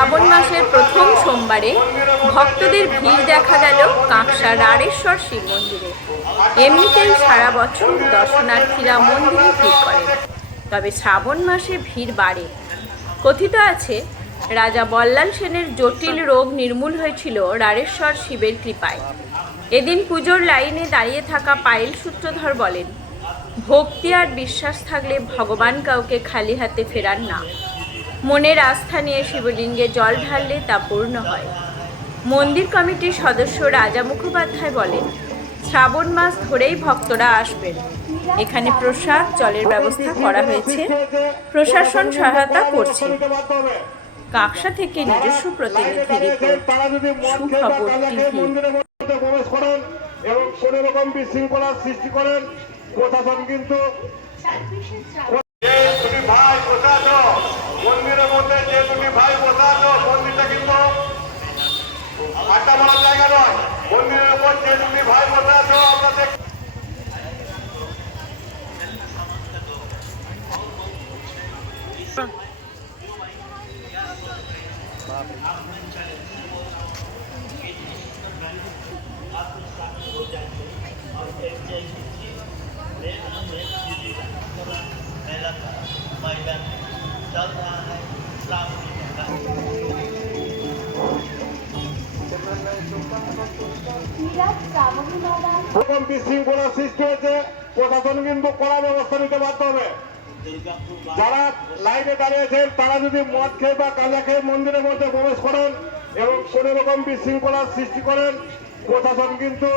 শ্রাবণ মাসের প্রথম সোমবারে ভক্তদের ভিড় দেখা গেল কাঁকসা রাড়েশ্বর শিব মন্দিরে। এমনিতেই সারা বছর দর্শনার্থীরা মন্দিরে ভিড় করেন, তবে শ্রাবণ মাসে ভিড় বাড়ে। কথিত আছে, রাজা বল্লাল সেনের জটিল রোগ নির্মূল হয়েছিল রাড়েশ্বর শিবের কৃপায়। এদিন পুজোর লাইনে দাঁড়িয়ে থাকা পায়েল সূত্রধর বলেন, ভক্তি আর বিশ্বাস থাকলে ভগবান কাউকে খালি হাতে ফেরান না। মনের আস্থা নিয়ে শিবলিঙ্গে জল ঢাললে তা পূর্ণ হয়। মন্দির কমিটির সদস্য রাজা মুখোপাধ্যায় বলেন, শ্রাবণ মাস ধরেই ভক্তরা আসবেন। এখানে প্রসাদ জলের ব্যবস্থা করা হয়েছে, প্রশাসন সহায়তা করছে। কাঁকসা থেকে নিজস্ব প্রতিনিধি রিপোর্ট, সুখবর টিভি। এবং কোন রকম বিশৃঙ্খলার সৃষ্টি করেন প্রশাসন কিন্তু ভাই প্রশাসন মন্দিরের মধ্যে যে দুটি ভাই প্রশাসন মন্দিরটা কিন্তু আড্ডা মারার জায়গা নয়। মন্দিরের উপর যে দুটি ভাই প্রশাসন আপনাদের বিশৃঙ্খলা সৃষ্টি হয়েছে, প্রশাসন কিন্তু কড়া ব্যবস্থা নিতে বাধ্য হবে। যারা লাইনে দাঁড়িয়েছেন তারা যদি মদ খেয়ে বা গাঁজা খেয়ে মন্দিরের মধ্যে প্রবেশ করেন এবং কোন রকম বিশৃঙ্খলার সৃষ্টি করেন, প্রশাসন কিন্তু